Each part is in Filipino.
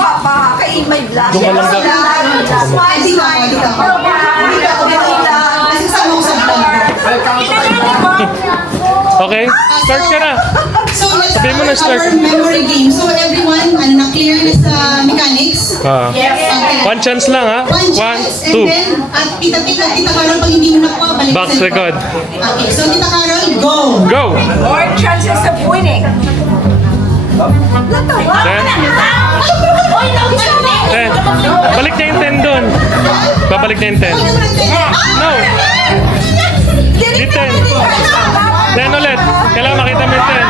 pa, kay may blush. Doon ka lang daw. Smile, smile. Hindi ka umiilan. Kasi sa mga sa vlog. Okay? Start ka na. So, let's Sabihin mo na start start. our memory game. So, everyone, na-clear na sa mechanics. Okay. One chance lang ha. One One, chance, two. and then, at Tita Carol, pag hindi mo nakuha, balik Box sa record. Okay, so Tita Carol, go! Go! More chances of winning. Ten. Ten. Balik niya yung 10 doon. Babalik niya yung 10. No! Di 10. 10 ulit. Kailangan makita mo yung 10.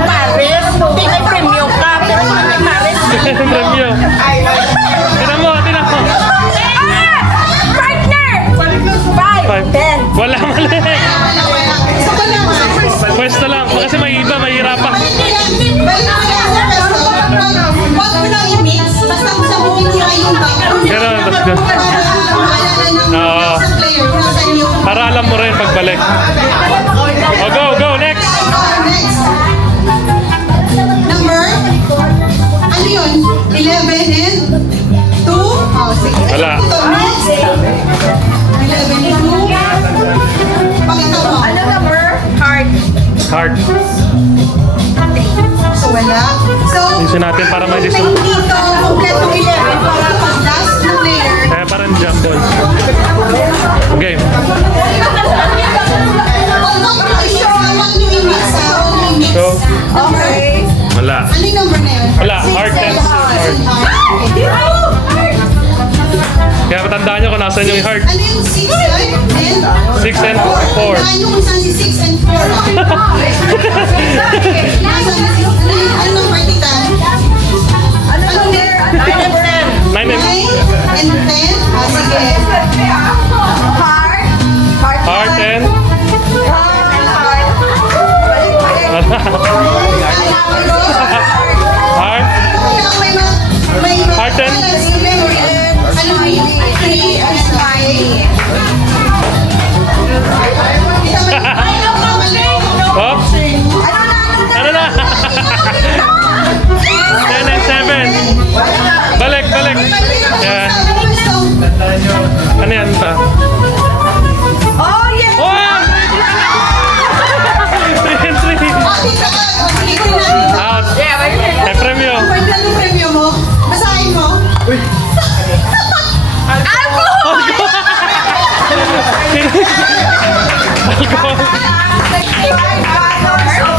Paris. Hindi may premium ka. Pero kung may Paris. Premyo. Tinan mo, tinan mo. Partner! 5, 10. Wala mali. So, wala nga. Pwesto lang. Kasi may iba, mahirapan. Balik mo lang sa pesto. Huwag mo lang i-mix. Basta kung sa buong nila yung background. Ganun, basta ganun. Para maalala ng Oo. sa player kung saan yung... Para alam mo rin pagbalik. Oh, go, go, next. Next. Number? Ano yun? 11 and 2? Oh, sige. Wala. Ito, next. 11 and 2. Pakita mo. Ano number? Heart. Heart. So, wala. So, Ayusin natin para may kung dissolve. hindi ito kompleto 11 para pag last na player, Kaya parang jump ball. Okay. huwag mo i-show ang yung i-mix ha. Huwag mo i-mix. So, Okay. wala. Ano yung number na yun? Wala, heart and Kaya matandaan nyo kung nasan yung heart. Ano yung 6 and 6 and 4. Tandaan nyo kung saan si 6 and 4. Ano number, tita? Ano number? 9 and 10. 9 and 9 and 10? Ah, sige. heart and heart. Heart and? Ano may 3 and 5? Oops. Ano na? 10 and 7. Balik, balik. Yan. Ano yan pa? Oh, yes! Oh! 3 and 3. Out. May premyo. Premyo mo. Basahin mo.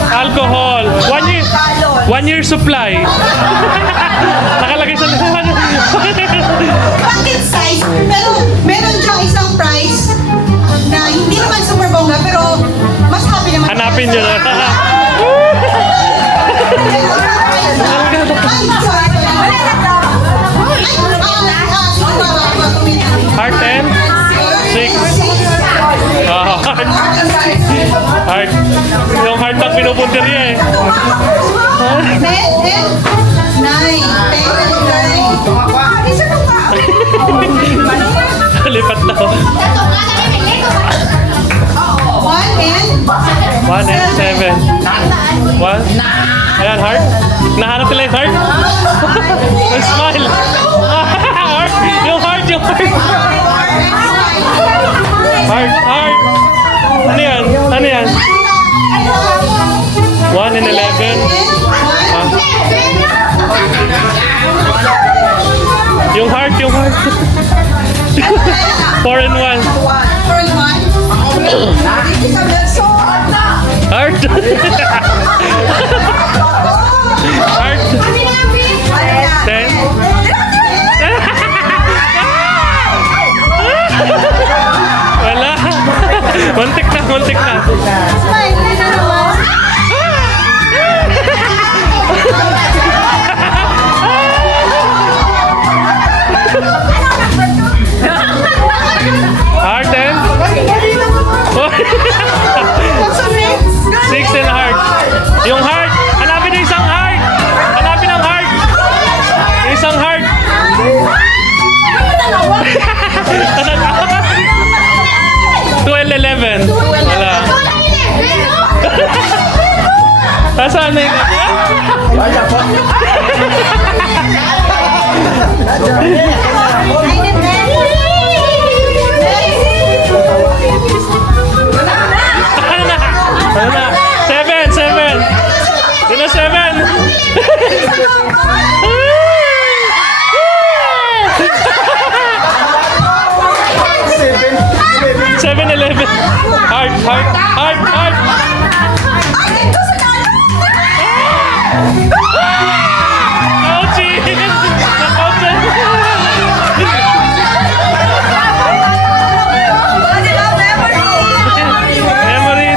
Alcohol! Alcohol. 1 year supply. Nakalagay sa Packet size. Pero meron diyang isang price na hindi naman super bongga pero mas happy naman. Hanapin nyo na. Heart and 6. Heart. Heart. Yung heart ang pinupuntirya eh. 10 and 9. 10 and 9. Lipat na. 1 and 1 and 7. 1. Ayan, heart. Nahanap nila yung heart. Smile. Heart. Yung heart, yung heart. Heart, heart. Ano yan? Ano yan? 1 and 11. Yung heart, yung heart. 4 and 1. 4 and 1. Heart. Heart. 10. Wala. Muntik na, muntik na. Heart and? 6 and heart. Yung heart. Hanapin yung isang heart. Hanapin ang heart. Yung isang heart. 2 and 11. Wala. Nasaan na yung... Ano na? Ano na? 7! 7! Di na 7-Eleven. Heart, heart, heart, heart. Ouchie! Nakautan. Memory.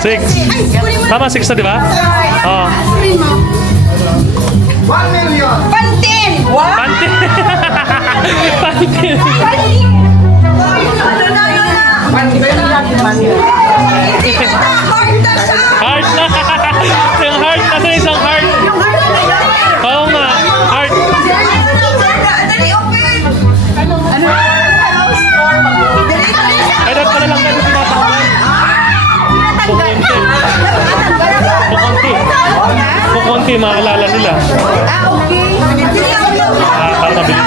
6. Tama, 6 na, di ba? Oo. 1 million. Pantin! Panty. Panty. Heart na. Yung heart. Nasa isang heart. Oo nga. Heart. Ay, dapat pala lang ganito tinatawag. Kukunti. Kukunti. Kukunti, maalala nila. Para mabilis.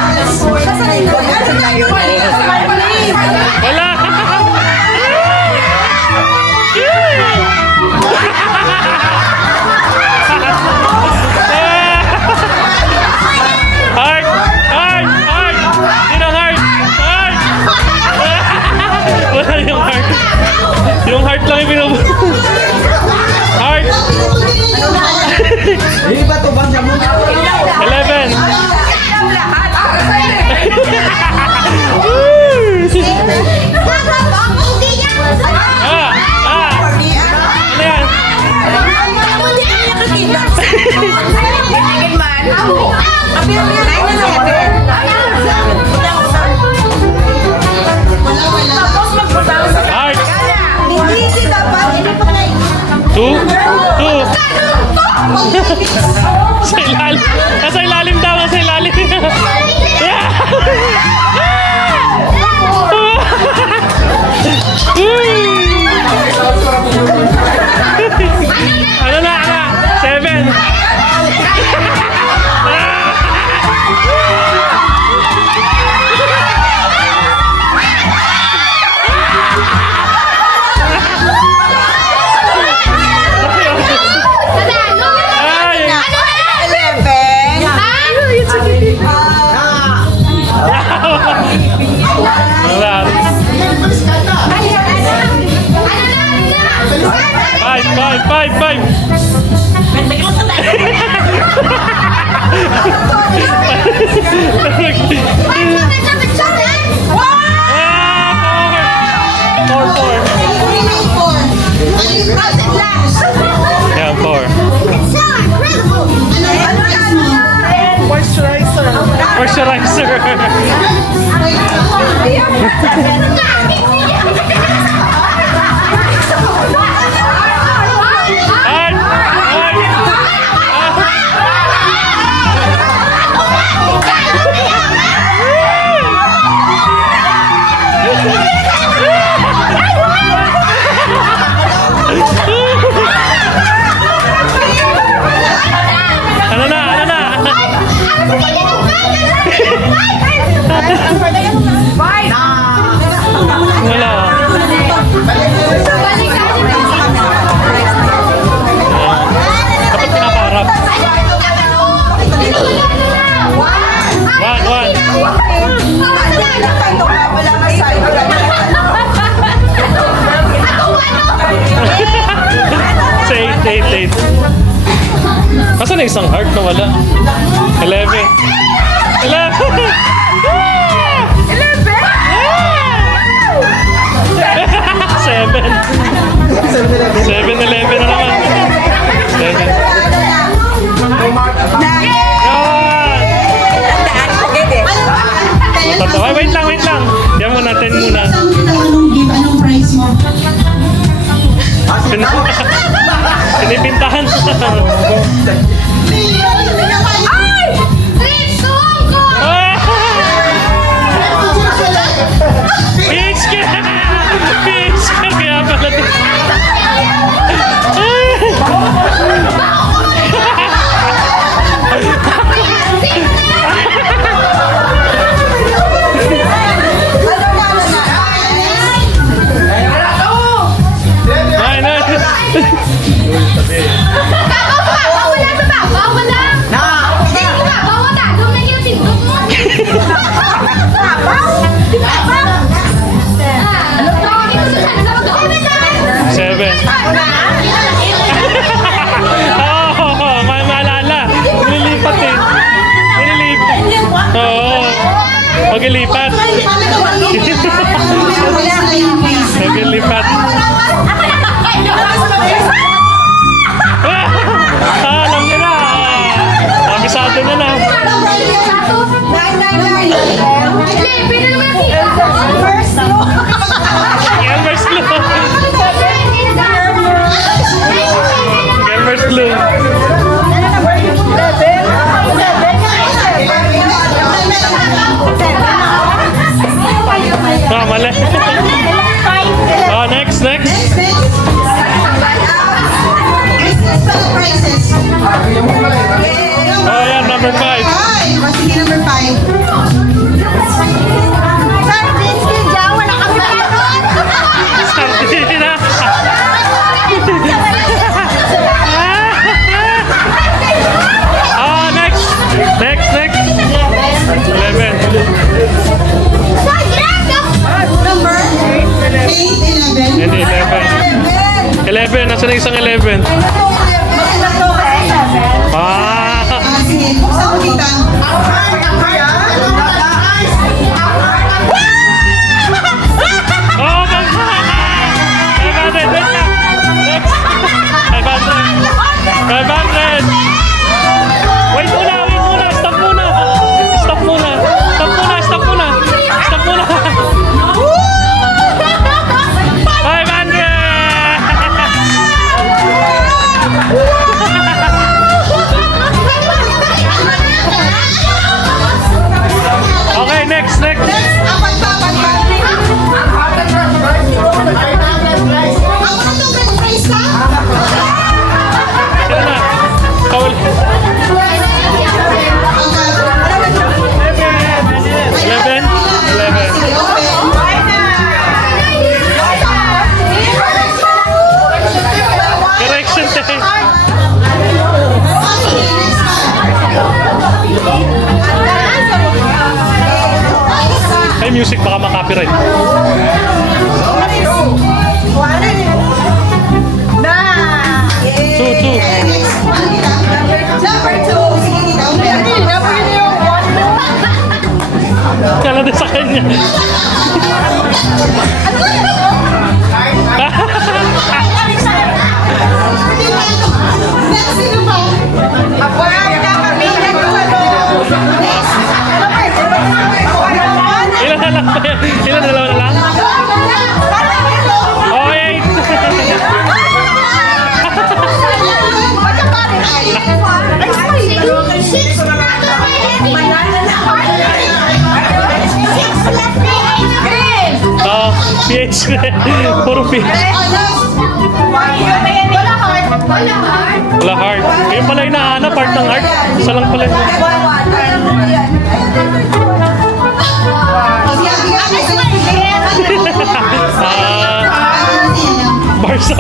Wala! Heart! Heart! Heart! Sino heart? Heart! Wala yung heart. Yung heart lang yung binubuo. Heart! Hindi ba ito bang mo? 11! Ano yan? Heart! 2? 2? Sa ilalim. Nasa ilalim daw. Nasa ilalim. Ano na? Ano? 7. Ay! Wala. 4. Yeah, 4. Moisturizer. Heart! Heart! Ano na? Ano na? Wala. Dapat pinapaharap. 1. Sa 8. Asan na isang heart na wala? 11. 7-Eleven na naman. 7. Totoo. Ay, wait lang. Yan mo natin muna. Anong price mo? Pinipintahan. Naglilipat. Naglilipat. Ah, alam niya na. Amisado niya na. Elmer's Glue. Elmer's Glue. Ah, mali. Oh, next. Oh, yeah, number 5. Sige, number 5. Sardina. Oh, next. 11. Number 8, 11. Yan, 11. 11, nasa na isang 11? Ah! Sige, buksan mo kita. Oh, 500! Wait lang! Next! 500! Wait muna! Stop muna! 500! Okay, next! Apat pa. Ako na to, may price ka? Yan na! Kawal! 11? 11. Sige, open. Correction tayo! Okay, next Ay, music baka makapiright. Two. Number 2. Sige, kita. Open. Kala din sa kanya. Next, sino pa? Ilan na lang ba yan? Ilan, dalawa na lang? Oh, 8! Oh, PH. Puro PH. Wala heart. Yung pala yung nahanap, part ng heart. Isa lang pala yun. Ah, Barso.